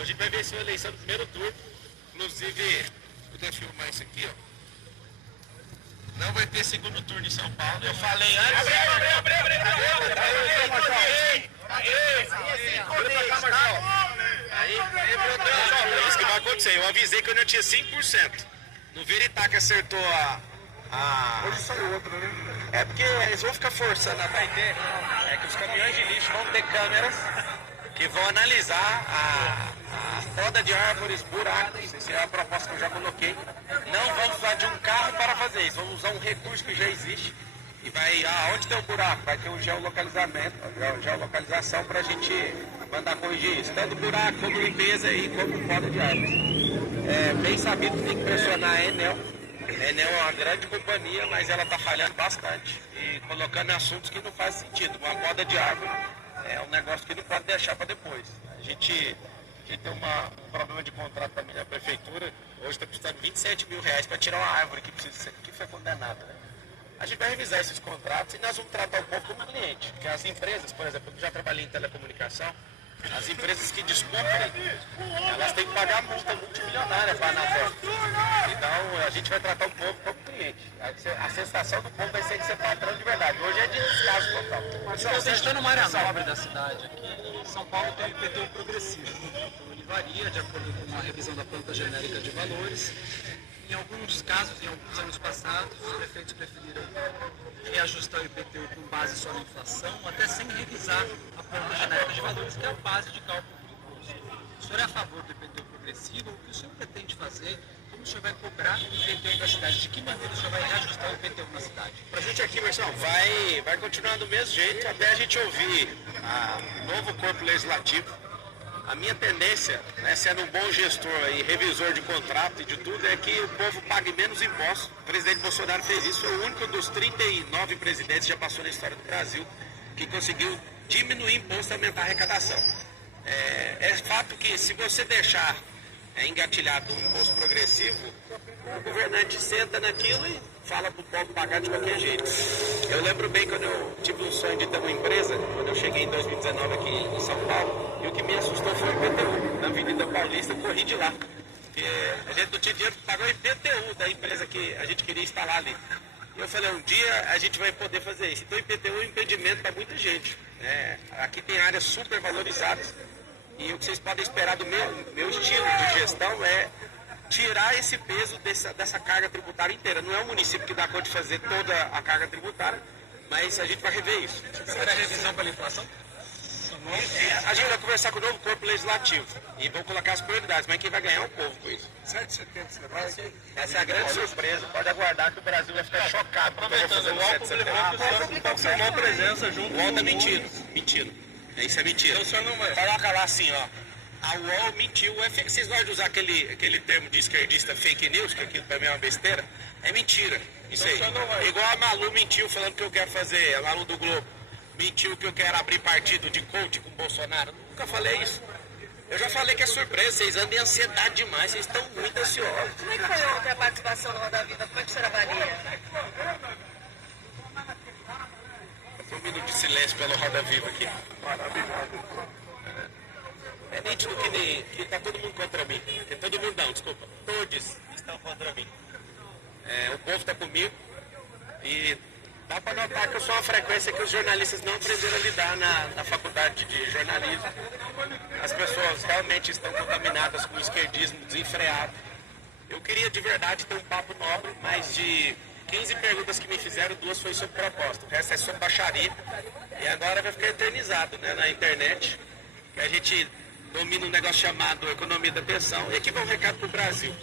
A gente vai ver se a eleição do primeiro turno, inclusive, vou até filmar isso aqui, ó. Não vai ter segundo turno em São Paulo. Eu falei antes. É isso que vai acontecer. Eu avisei que eu não tinha 5%. No Veritá que acertou Hoje saiu outro, né? É porque eles vão ficar forçando a Baité. É que os caminhões de lixo vão ter câmeras que vão analisar a poda de árvores, buracos. Essa é a proposta que eu já coloquei. Não vamos usar de um carro para fazer isso. Vamos usar um recurso que já existe. E vai, onde tem um buraco, vai ter um geolocalização para a gente mandar corrigir isso. Tanto buraco, como limpeza e como poda de árvores. É bem sabido que tem que pressionar a Enel. A Enel é uma grande companhia, mas ela está falhando bastante. E colocando assuntos que não fazem sentido. Uma poda de árvore é um negócio que não pode deixar para depois. A gente tem um problema de contrato também na prefeitura. Hoje está custando R$27 mil para tirar uma árvore que foi condenada. Né? A gente vai revisar esses contratos e nós vamos tratar o povo como cliente. Porque as empresas, por exemplo, eu já trabalhei em telecomunicação, as empresas que descumprem, elas têm que pagar multa multimilionária para a Anatel. Então a gente vai tratar o povo como cliente. A sensação do povo vai ser de ser patrão de verdade. Hoje é de descaso total. Você está numa área nobre da cidade aqui. São Paulo tem um IPTU progressivo. Então ele varia de acordo com a revisão da planta genérica de valores. Em alguns casos, em alguns anos passados, os prefeitos preferiram reajustar o IPTU com base só na inflação, até sem revisar a planta genérica de valores, que é a base de cálculo do imposto. O senhor é a favor do IPTU progressivo? O que o senhor pretende fazer? Como o senhor vai cobrar o IPTU da cidade? De que maneira o senhor vai reajustar o IPTU na cidade? Para a gente aqui, Marcelo, vai continuar do mesmo jeito até a gente ouvir o novo corpo legislativo. A minha tendência, né, sendo um bom gestor e revisor de contrato e de tudo, é que o povo pague menos impostos. O presidente Bolsonaro fez isso, foi o único dos 39 presidentes que já passou na história do Brasil que conseguiu diminuir imposto e aumentar a arrecadação. É fato que se você deixar engatilhado um imposto progressivo, o governante senta naquilo e fala para o povo pagar de qualquer jeito. Eu lembro bem quando eu tive um sonho de ter uma empresa, quando eu cheguei em 2019 aqui em São Paulo, e o que me assustou foi o IPTU. Na Avenida Paulista, eu corri de lá. Porque a gente não tinha dinheiro para pagar o IPTU da empresa que a gente queria instalar ali. E eu falei, um dia a gente vai poder fazer isso. Então o IPTU é um impedimento para muita gente. Aqui tem áreas super valorizadas. E o que vocês podem esperar do meu estilo de gestão é tirar esse peso dessa carga tributária inteira. Não é o município que dá conta de fazer toda a carga tributária, mas a gente vai rever isso. Será a revisão pela inflação? A gente vai conversar com o novo corpo legislativo e vão colocar as prioridades, mas quem vai ganhar é o povo com isso. 7 de setembro, você vai? Essa é a grande surpresa. Pode aguardar que o Brasil vai ficar chocado. Aproveitando, o UOL confirmou a presença junto. O UOL tá mentindo. Isso é mentira. Então o senhor não vai. Coloca lá assim, ó. A UOL mentiu. Vocês gostam de usar aquele termo de esquerdista fake news, que aquilo pra mim é uma besteira? É mentira. Isso aí. Igual a Malu mentiu falando que eu quero fazer, a Malu do Globo, mentiu que eu quero abrir partido de coach com o Bolsonaro. Nunca falei isso. Eu já falei que é surpresa, vocês andam em ansiedade demais, vocês estão muito ansiosos. Como é que foi ontem a participação no Roda Viva? Como é que o senhor avalia? Um minuto de silêncio pelo Roda Viva aqui. É nítido que tá todo mundo contra mim. Todo mundo não, desculpa. Todos estão contra mim. O povo está comigo e dá para notar que eu sou uma frequência que os jornalistas não aprenderam a lidar na faculdade de jornalismo. As pessoas realmente estão contaminadas com o esquerdismo desenfreado. Eu queria de verdade ter um papo nobre, mas de 15 perguntas que me fizeram, 2 foi sobre proposta. O resto é sobre baixaria. E agora vai ficar eternizado, né, na internet. Que a gente domina um negócio chamado economia da atenção. E aqui vai um recado para o Brasil.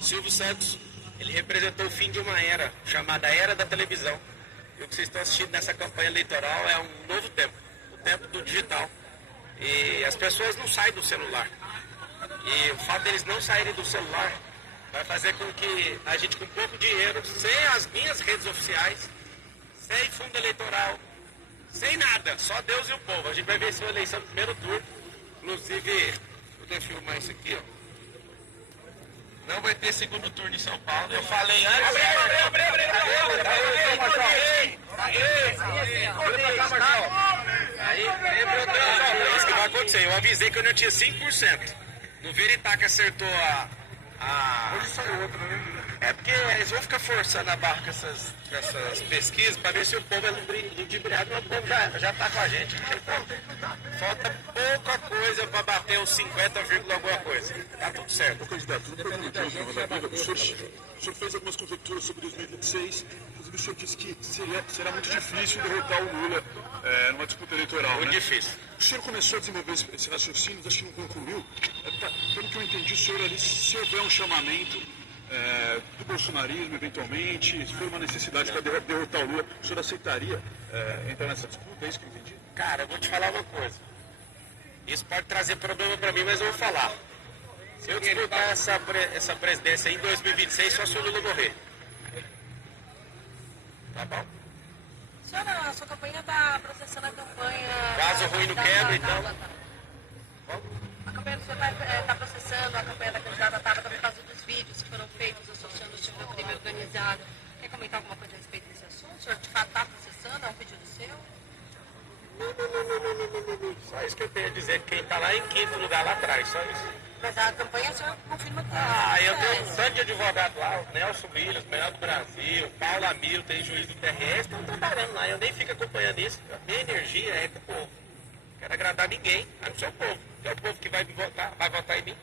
Silvio Santos, ele representou o fim de uma era, chamada Era da Televisão. E o que vocês estão assistindo nessa campanha eleitoral é um novo tempo. O tempo do digital. E as pessoas não saem do celular. E o fato deles não saírem do celular vai fazer com que a gente, com pouco dinheiro, sem as minhas redes oficiais, sem fundo eleitoral, sem nada, só Deus e o povo. A gente vai ver se é uma eleição do primeiro turno. Inclusive, vou filmar isso aqui, ó. Não vai ter segundo turno em São Paulo. Eu falei antes. É isso que vai acontecer. Eu avisei que eu não tinha 5%. No Veritá que acertou Hoje saiu outra, né? É porque eles vão ficar forçando a barra com essas pesquisas para ver se o povo é ludibriado, mas o povo já tá com a gente. Então, falta pouca coisa para bater os 50, alguma coisa. Tá tudo certo. Candidato, no programa de hoje, o senhor fez algumas conjecturas sobre 2026, inclusive o senhor disse que será muito difícil derrotar o Lula numa disputa eleitoral. Muito né? difícil. O senhor começou a desenvolver esse raciocínio, acho que não concluiu. Pelo que eu entendi, o senhor ali, se houver um chamamento do bolsonarismo, eventualmente, se for uma necessidade para derrotar o Lula, o senhor aceitaria entrar nessa disputa? É isso que eu entendi? Cara, eu vou te falar uma coisa. Isso pode trazer problema para mim, mas eu vou falar. Se eu disputar essa presidência em 2026, só se o Lula morrer. Tá bom? Senhora, a sua campanha está processando a campanha... Caso ruim não quebra, então. A campanha do senhor está processando a campanha da candidata Tabata por causa dos vídeos que foram feitos associando o senhor ao crime organizado. Quer comentar alguma coisa a respeito desse assunto? O senhor de fato está processando? É um pedido seu? Não. Só isso que eu tenho a dizer, que quem está lá em quinto lugar lá atrás, só isso. Mas a campanha o senhor confirma que... Eu tenho um tanto de advogado lá, o Nelson Williams, melhor do Brasil, Paulo Amiro, tem juiz do TRS, estão trabalhando lá, eu nem fico acompanhando isso. A minha energia é com o povo. Não quero agradar ninguém, a não ser o povo. É o povo que vai me votar, vai votar em mim.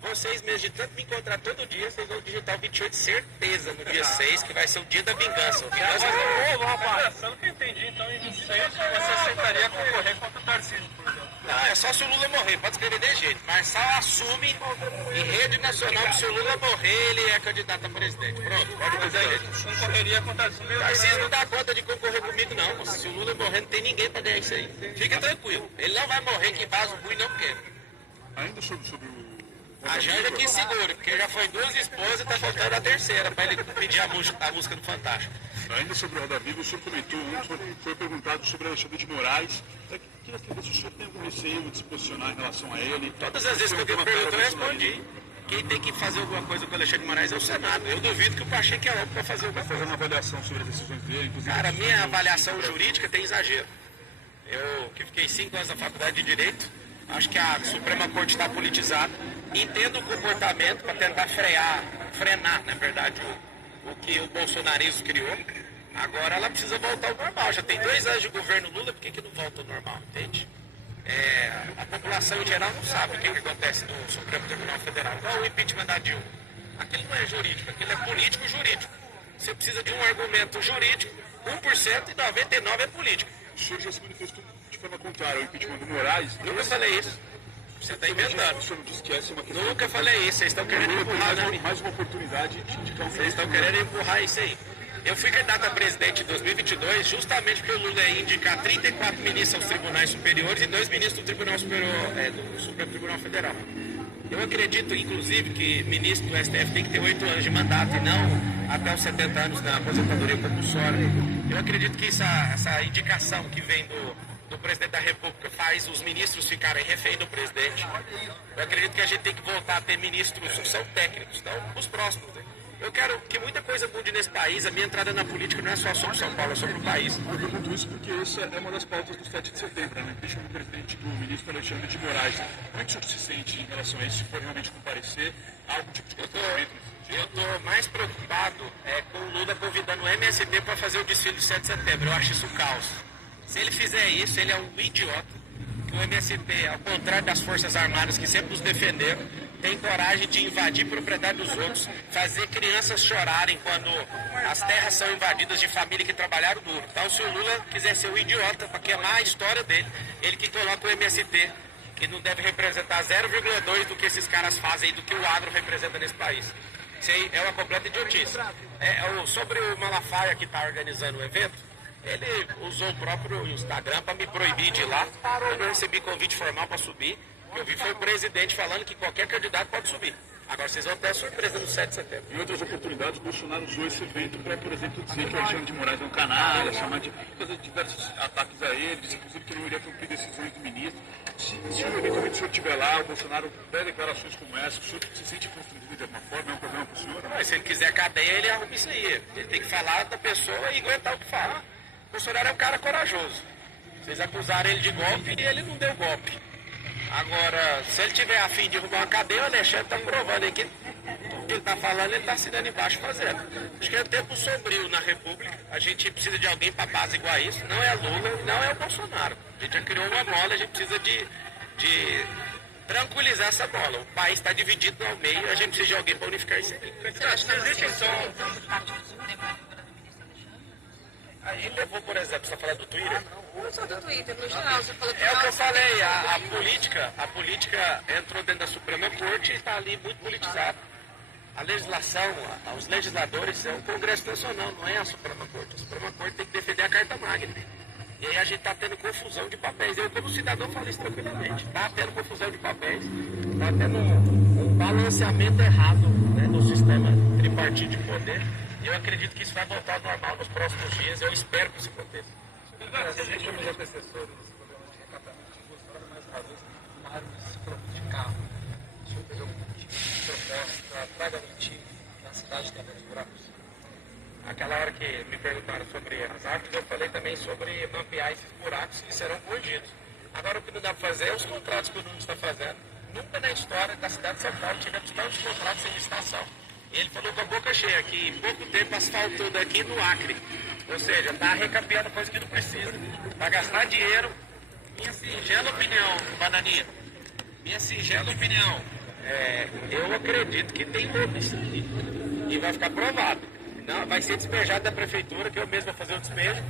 Vocês mesmo, de tanto me encontrar todo dia, vocês vão digitar o 28, certeza, no dia 6, que vai ser o dia da vingança. Vingança do povo, rapaz. Pelo que eu entendi, então, em 26, você aceitaria concorrer contra o Tarcísio, por exemplo. Não, é só se o Lula morrer, pode escrever de jeito. Marçal assume em rede nacional que se o Lula morrer, ele é candidato a presidente. Pronto, pode dizer. Concorreria contra o Tarcísio. Tarcísio não dá conta de concorrer comigo, não. Moça. Se o Lula morrer, não tem ninguém pra ganhar isso aí. Fica tranquilo. Ele não vai morrer, que vaso ruim não quer. Ainda sobre o... A Janja que segura, porque já foi 2 esposas e tá faltando a terceira pra ele pedir a música do Fantástico. Ainda sobre o Roda Viva, o senhor comentou ontem, foi perguntado sobre Alexandre de Moraes. Queria saber se o senhor tem algum receio de se posicionar em relação a ele. Todas as vezes que alguém perguntou, eu respondi. Quem tem que fazer alguma coisa com o Alexandre de Moraes é o Senado. Eu duvido que o Pacheco é louco pra fazer alguma coisa. Fazer uma avaliação sobre as decisões dele, inclusive. Cara, minha avaliação jurídica tem exagero. Eu, que fiquei 5 anos na faculdade de Direito, acho que a Suprema Corte está politizada. Entendo o comportamento para tentar frenar, na verdade, o que o bolsonarismo criou. Agora ela precisa voltar ao normal. Já tem 2 anos de governo Lula, por que não volta ao normal? Entende? A população em geral não sabe o que acontece no Supremo Tribunal Federal. Qual o impeachment da Dilma? Aquilo não é jurídico, aquilo é político-jurídico. Você precisa de um argumento jurídico, 1% e 99% é político. O senhor já se manifestou de forma contrária ao impeachment do Moraes. Nunca falei isso. Você está inventando. O senhor não disse que essa é uma questão... Nunca falei isso. Vocês estão querendo empurrar na minha... Mais uma oportunidade de indicar um... Vocês estão querendo empurrar isso aí. Eu fui candidato a presidente em 2022 justamente porque o Lula ia indicar 34 ministros aos tribunais superiores e 2 ministros do Tribunal Superior, do Supremo Tribunal Federal. Eu acredito, inclusive, que ministro do STF tem que ter 8 anos de mandato e não até os 70 anos na aposentadoria compulsória. Eu acredito que essa indicação que vem do presidente da República faz os ministros ficarem refém do presidente. Eu acredito que a gente tem que voltar a ter ministros que são técnicos, não os próximos. Né? Eu quero que muita coisa mude nesse país. A minha entrada na política não é só sobre São Paulo, é sobre o país. Eu pergunto isso porque essa é uma das pautas do 7 de setembro, né? Impeachment do presidente do ministro Alexandre de Moraes. Como é que o senhor se sente em relação a isso, se for realmente comparecer a algum tipo de comportamento? Eu estou mais preocupado com o Lula convidando o MST para fazer o desfile do 7 de setembro. Eu acho isso um caos. Se ele fizer isso, ele é um idiota. Que o MST, ao contrário das Forças Armadas que sempre nos defenderam, tem coragem de invadir propriedade dos outros, fazer crianças chorarem quando as terras são invadidas de família que trabalharam duro. Então, se o Lula quiser ser um idiota para queimar a história dele, ele que coloca o MST, que não deve representar 0,2 do que esses caras fazem e do que o agro representa nesse país. Isso aí é uma completa idiotice. Sobre o Malafaia que está organizando o evento, ele usou o próprio Instagram para me proibir de ir lá. Eu não recebi convite formal para subir. Eu vi foi o presidente falando que qualquer candidato pode subir. Agora vocês vão ter a surpresa no 7 de setembro. Em outras oportunidades, Bolsonaro usou esse evento para, por exemplo, dizer que o Alexandre de Moraes é um canalha, fazer diversos ataques a ele, disse inclusive que ele não iria cumprir decisões do ministro. Se eventualmente o senhor estiver lá, o Bolsonaro der declarações como essa, o senhor se sente constrangido de alguma forma, é um problema para o senhor? Mas se ele quiser cadeia, ele arruma isso aí. Ele tem que falar da pessoa e aguentar o que fala. O Bolsonaro é um cara corajoso. Vocês acusaram ele de golpe e ele não deu golpe. Agora, se ele tiver a fim de arrumar uma cadeia, o Alexandre está provando aí que tudo que ele está falando, ele está assinando embaixo fazendo. Acho que é tempo sombrio na República. A gente precisa de alguém para base igual a isso. Não é Lula e não é o Bolsonaro. A gente já criou uma bola, a gente precisa de tranquilizar essa bola. O país está dividido ao meio, a gente precisa de alguém para unificar isso aí. Você acha que existe então do Partido Supremo na figura do ministro Alexandre? Aí ele levou, por exemplo, você está falando do Twitter? Não só do Twitter, no geral, você falou que... É o que eu falei, a política entrou dentro da Suprema Corte e está ali muito politizada. A legislação, os legisladores, é o Congresso Nacional, não é a Suprema Corte. A Suprema Corte tem que defender a Carta Magna. E aí a gente está tendo confusão de papéis. Eu, como cidadão, falo isso tranquilamente. Está tendo confusão de papéis, está tendo um balanceamento errado, né, no sistema tripartite de poder. E eu acredito que isso vai voltar ao normal nos próximos dias. Eu espero que isso aconteça. Se a gente for antecessores desse programa de recatamento, gostaram mais uma vez uma área de carro. O senhor teve algum tipo de proposta para garantir que a cidade tenha menos buracos? Aquela hora que me perguntaram sobre as árvores, eu falei também sobre mapear esses buracos que serão corrigidos. Agora o que não dá para fazer é os contratos que o Nunes está fazendo. Nunca na história da cidade de São Paulo tivemos tantos contratos sem licitação. E ele falou com a boca cheia que em pouco tempo asfaltou daqui no Acre. Ou seja, está recapeando coisa que não precisa. Para gastar dinheiro. Minha singela opinião, Bananinha. Minha singela opinião. Eu acredito que tem roubo isso aí. E vai ficar provado. Não, vai ser despejado da prefeitura, que eu mesmo vou fazer o despejo.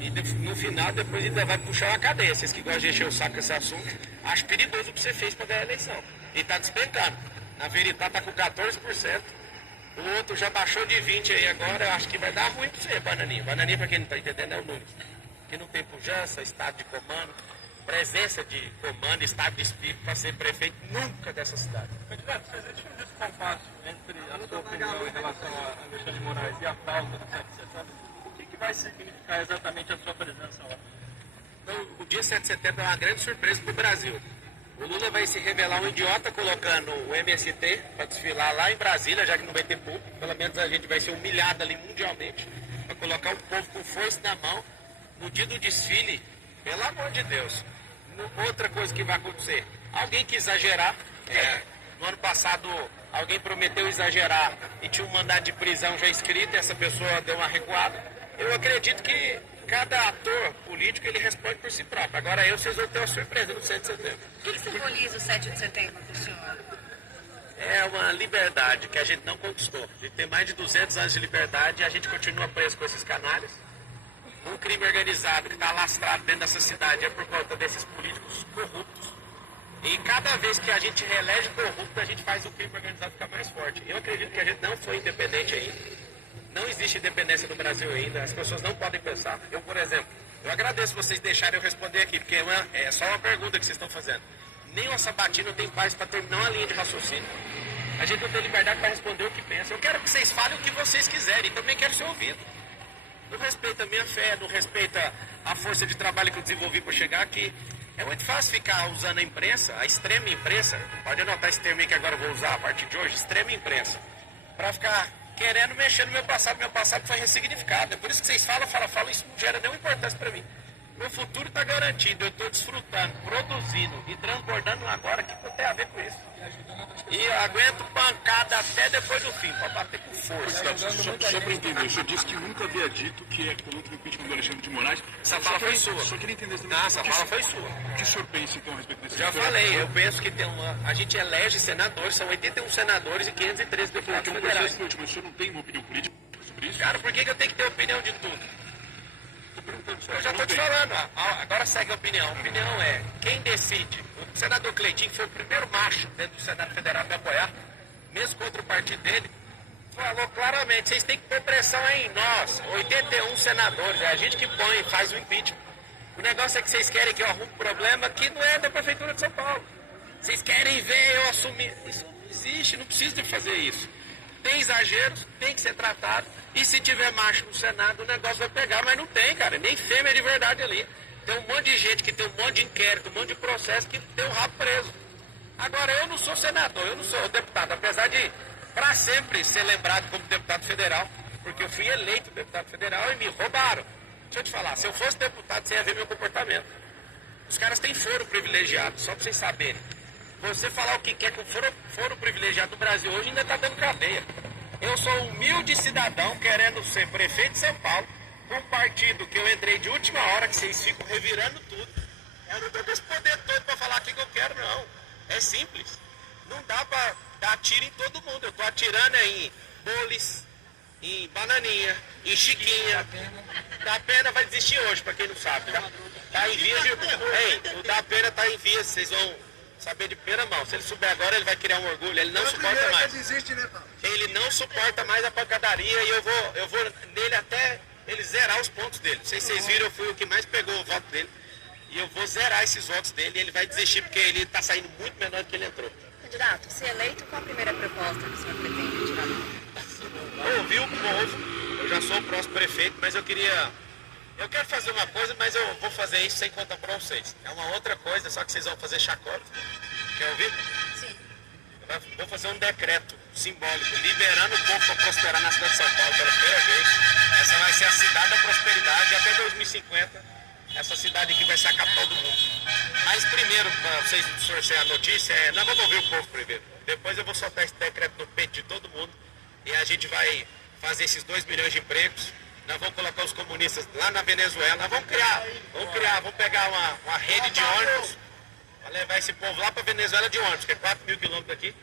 E no final, depois ainda vai puxar uma cadeia. Vocês que gostam de encher o saco com esse assunto, acho perigoso o que você fez para ganhar a eleição. E está despencando. Na Veritá está com 14%. O outro já baixou de 20 aí agora, eu acho que vai dar ruim para você, Bananinha. Bananinha, para quem não está entendendo, é o Nunes. Que não tem pujança, estado de comando, presença de comando, estado de espírito para ser prefeito nunca dessa cidade. Candidato, se existe um descompasso entre a sua opinião em relação a Alexandre de Moraes e a pauta do 7 de setembro, o que vai significar exatamente a sua presença lá? Então, o dia 7 de setembro é uma grande surpresa para o Brasil. O Lula vai se revelar um idiota colocando o MST para desfilar lá em Brasília, já que não vai ter público. Pelo menos a gente vai ser humilhado ali mundialmente. Para colocar o povo com força na mão no dia do desfile. Pelo amor de Deus. Outra coisa que vai acontecer. Alguém que exagerar. No ano passado, alguém prometeu exagerar e tinha um mandado de prisão já escrito. Essa pessoa deu uma recuada. Eu acredito que cada ator político ele responde por si próprio. Agora vocês vão ter uma surpresa no 7 de setembro. O que simboliza o 7 de setembro para o senhor? É uma liberdade que a gente não conquistou. A gente tem mais de 200 anos de liberdade e a gente continua preso com esses canalhas. Um crime organizado que está lastrado dentro dessa cidade é por conta desses políticos corruptos. E cada vez que a gente reelege corrupto, a gente faz o crime organizado ficar mais forte. Eu acredito que a gente não foi independente ainda. Não existe independência no Brasil ainda, as pessoas não podem pensar. Eu, por exemplo, eu agradeço vocês deixarem eu responder aqui, porque é só uma pergunta que vocês estão fazendo. Nem o Sabatino tem paz para terminar uma linha de raciocínio. A gente não tem liberdade para responder o que pensa. Eu quero que vocês falem o que vocês quiserem, também quero ser ouvido. Não respeita a minha fé, não respeita a força de trabalho que eu desenvolvi para chegar aqui. É muito fácil ficar usando a imprensa, a extrema imprensa, pode anotar esse termo aí que agora eu vou usar a partir de hoje, extrema imprensa, para ficar querendo mexer no meu passado foi ressignificado. É por isso que vocês falam, isso não gera nenhuma importância para mim. Meu futuro está garantido, eu estou desfrutando, produzindo e transbordando agora, que não tem a ver com isso. E eu aguento pancada até depois do fim, para bater com força. Só para entender, o senhor disse que nunca havia dito que é contra o impeachment do Alexandre de Moraes. Essa fala foi sua. Só queria entender Não, essa fala foi sua. O que o senhor pensa então a respeito desse Já falei, eu penso que a gente elege senadores, são 81 senadores e 513 deputados federais. Mas o senhor não tem uma opinião política sobre isso? Cara, por que eu tenho que ter opinião de tudo? Eu já estou te falando, agora segue a opinião. A opinião é, quem decide, o senador Cleitinho foi o primeiro macho dentro do Senado Federal para apoiar, mesmo contra o partido dele, falou claramente, vocês têm que pôr pressão em nós, 81 senadores, é a gente que põe, faz o impeachment. O negócio é que vocês querem que eu arrume problema que não é da Prefeitura de São Paulo. Vocês querem ver eu assumir. Isso não existe, não precisa de fazer isso. Tem exageros, tem que ser tratado. E se tiver macho no Senado, o negócio vai pegar, mas não tem, cara. Nem fêmea de verdade ali. Tem um monte de gente que tem um monte de inquérito, um monte de processo que tem o rabo preso. Agora, eu não sou senador, eu não sou deputado, apesar de, para sempre, ser lembrado como deputado federal, porque eu fui eleito deputado federal e me roubaram. Deixa eu te falar, se eu fosse deputado, você ia ver meu comportamento. Os caras têm foro privilegiado, só pra vocês saberem. Você falar o que quer com foro privilegiado do Brasil hoje ainda tá dando cadeia. Eu sou um humilde cidadão querendo ser prefeito de São Paulo, com um partido que eu entrei de última hora, que vocês ficam revirando tudo. Eu não tô com esse poder todo pra falar o que eu quero, não. É simples. Não dá pra dar tiro em todo mundo. Eu tô atirando em Boles, em Bananinha, em Chiquinha. Da Pena vai desistir hoje, pra quem não sabe, tá? Tá em vias de... Ei, o da Pena tá em vias, vocês vão saber de primeira mão. Se ele souber agora, ele vai criar um orgulho. Ele não suporta mais. Ele não suporta mais a pancadaria e eu vou nele até ele zerar os pontos dele. Não sei se vocês viram, eu fui o que mais pegou o voto dele. E eu vou zerar esses votos dele e ele vai desistir porque ele tá saindo muito menor do que ele entrou. Candidato, se eleito, qual a primeira proposta que o senhor pretende tirar? Eu ouvi o povo, eu já sou o próximo prefeito, mas eu quero fazer uma coisa, mas eu vou fazer isso sem contar pra vocês. É uma outra coisa, só que vocês vão fazer chacota. Quer ouvir? Sim. Vou fazer um decreto simbólico, liberando o povo para prosperar na cidade de São Paulo pela primeira vez. Essa vai ser a cidade da prosperidade até 2050. Essa cidade aqui vai ser a capital do mundo. Mas primeiro, para vocês distorcerem a notícia, nós vamos ouvir o povo primeiro. Depois eu vou soltar esse decreto no peito de todo mundo e a gente vai fazer esses 2 milhões de empregos. Nós vamos colocar os comunistas lá na Venezuela. Nós vamos pegar uma rede de ônibus, vai levar esse povo lá para Venezuela de ônibus, que é 4.000 quilômetros daqui.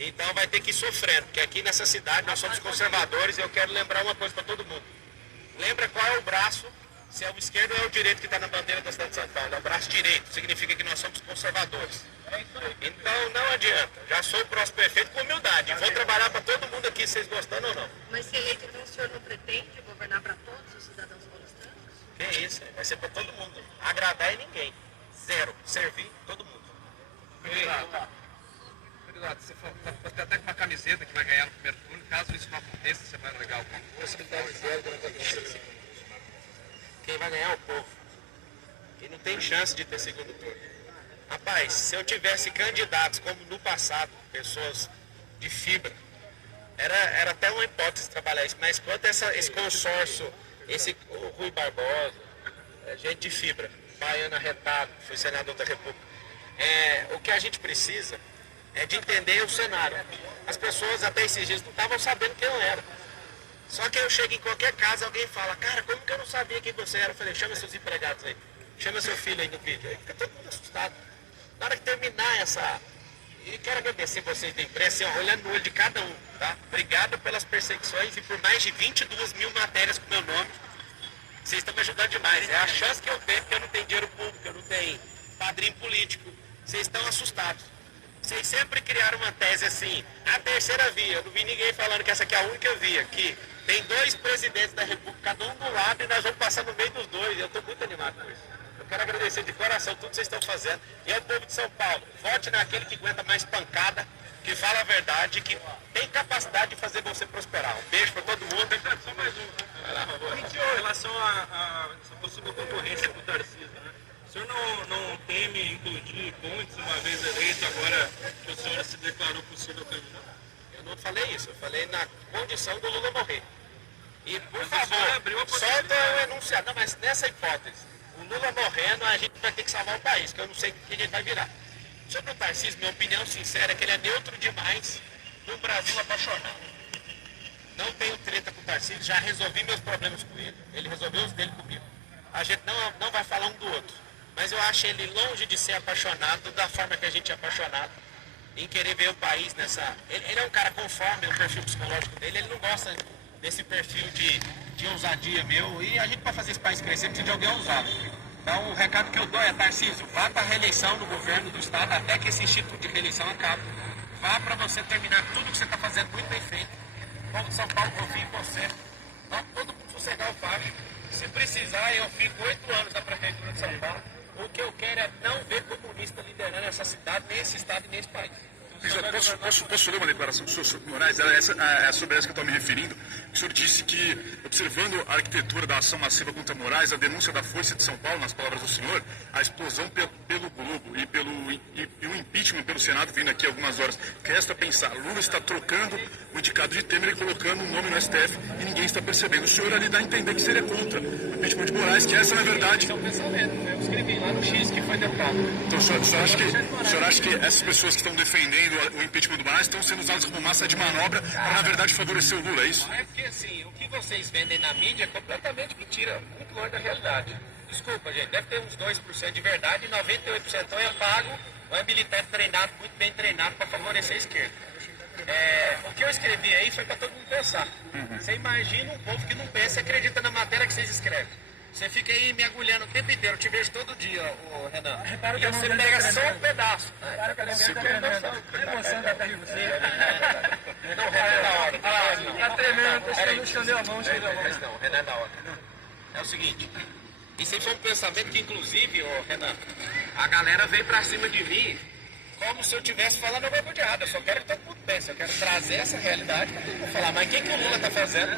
Então vai ter que ir sofrendo, porque aqui nessa cidade nós somos conservadores e eu quero lembrar uma coisa para todo mundo. Lembra qual é o braço, se é o esquerdo ou é o direito que está na bandeira da cidade de São Paulo. É o braço direito, significa que nós somos conservadores. Então não adianta, já sou o próximo prefeito com humildade. Vou trabalhar para todo mundo aqui, vocês gostando ou não. Mas se eleito, então o senhor não pretende governar para todos os cidadãos paulistanos? Que isso, vai ser para todo mundo. Agradar em ninguém. Zero. Servir todo mundo. Candidato, você tem até com uma camiseta que vai ganhar no primeiro turno. Caso isso não aconteça, você vai negar alguma coisa? Quem vai ganhar é o povo. E não tem chance de ter segundo turno. Rapaz, se eu tivesse candidatos como no passado, pessoas de fibra, era até uma hipótese trabalhar isso, mas quanto esse consórcio, o Rui Barbosa, gente de fibra, Baiana Retado, foi senador da República, o que a gente precisa é de entender o cenário. As pessoas até esses dias não estavam sabendo quem eu era. Só que eu chego em qualquer casa, alguém fala, cara, como que eu não sabia quem você era? Eu falei, chama seus empregados aí, chama seu filho aí no vídeo. Aí fica todo mundo assustado. Na hora que terminar e quero agradecer vocês da imprensa, olhando no olho de cada um, tá? Obrigado pelas perseguições e por mais de 22.000 matérias com meu nome. Vocês estão me ajudando demais. É a chance que eu tenho, porque eu não tenho dinheiro público, eu não tenho padrinho político. Vocês estão assustados. Vocês sempre criaram uma tese assim, a terceira via. Eu não vi ninguém falando que essa aqui é a única via, que tem 2 presidentes da República, cada um do lado, e nós vamos passar no meio dos 2. Eu estou muito animado com isso. Eu quero agradecer de coração tudo que vocês estão fazendo. E ao povo de São Paulo, vote naquele que aguenta mais pancada, que fala a verdade, que tem capacidade de fazer você prosperar. Um beijo para todo mundo. Só mais um. Vai lá, por favor. Em relação a essa possível concorrência com o Tarcísio, né? O senhor não teme incluir Pontes uma vez eleito, agora que o senhor se declarou possível candidato? Eu não falei isso, eu falei na condição do Lula morrer. E, por favor, solta o enunciado. Não, mas nessa hipótese, o Lula morrendo, a gente vai ter que salvar o país, que eu não sei o que a gente vai virar. Sobre o Tarcísio, minha opinião sincera é que ele é neutro demais num Brasil apaixonado. Não tenho treta com o Tarcísio, já resolvi meus problemas com ele. Ele resolveu os dele comigo. A gente não vai falar um do outro. Mas eu acho ele longe de ser apaixonado da forma que a gente é apaixonado, em querer ver o país nessa... Ele é um cara conforme o perfil psicológico dele, ele não gosta desse perfil de ousadia meu, e a gente para fazer esse país crescer precisa de alguém ousado. Então o recado que eu dou é, Tarcísio, vá para a reeleição no governo do estado até que esse instituto de reeleição acabe. Vá para você terminar tudo que você está fazendo muito bem feito. O povo de São Paulo confia em você. Vá todo mundo sossegar o facho. Se precisar, eu fico 8 anos na prefeitura de São Paulo. O que eu quero é não ver comunista liderando essa cidade, nem esse estado, nem esse país. Posso ler uma declaração do senhor sobre Moraes? É sobre essa que eu estou me referindo. O senhor disse que, observando a arquitetura da ação massiva contra Moraes, a denúncia da Força de São Paulo, nas palavras do senhor, a explosão pelo Globo e o impeachment pelo Senado vindo aqui algumas horas. Resta pensar, Lula está trocando o indicado de Temer e colocando um nome no STF e ninguém está percebendo. O senhor ali dá a entender que seria contra o impeachment de Moraes, que essa, na verdade... Esse é o pensamento, eu escrevi lá no X que foi derrotado. Então, o senhor acha que essas pessoas que estão defendendo o impeachment do Moraes estão sendo usadas como massa de manobra para, na verdade, favorecer o Lula, é isso? É porque, assim, o que vocês vendem na mídia é completamente mentira, muito longe da realidade. Desculpa, gente, deve ter uns 2% de verdade e 98% ou é pago ou é militar treinado, muito bem treinado para favorecer a esquerda. O que eu escrevi aí foi para todo mundo pensar. Você imagina um povo que não pensa e acredita na matéria que vocês escrevem. Você fica aí me agulhando o tempo inteiro, eu te vejo todo dia, ô Renan. E você pega só um pedaço. Não, Renan é da hora. Tá tremendo, não escondeu a mão, Mas não, Renan é da hora. É o seguinte, isso aí foi um pensamento que, inclusive, ô Renan, a galera veio pra cima de mim como se eu estivesse falando alguma coisa de errado. Eu só quero que todo mundo pense, eu quero trazer essa realidade pra todo mundo falar. Mas o que o Lula tá fazendo?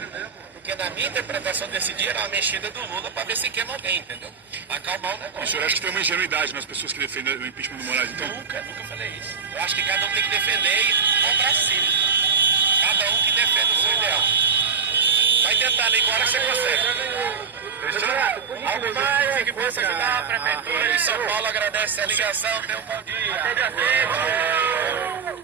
Porque na minha interpretação desse dia era uma mexida do Lula para ver se queima alguém, entendeu? Acalmar o negócio. O senhor acha que tem uma ingenuidade nas pessoas que defendem o impeachment do Moraes, então? Nunca falei isso. Eu acho que cada um tem que defender e vão pra cima. Cada um que defende o seu ideal. Vai tentando agora que você consegue. Algo mais que possa ajudar a Prefeitura de São Paulo agradece a ligação. Tenha um bom dia.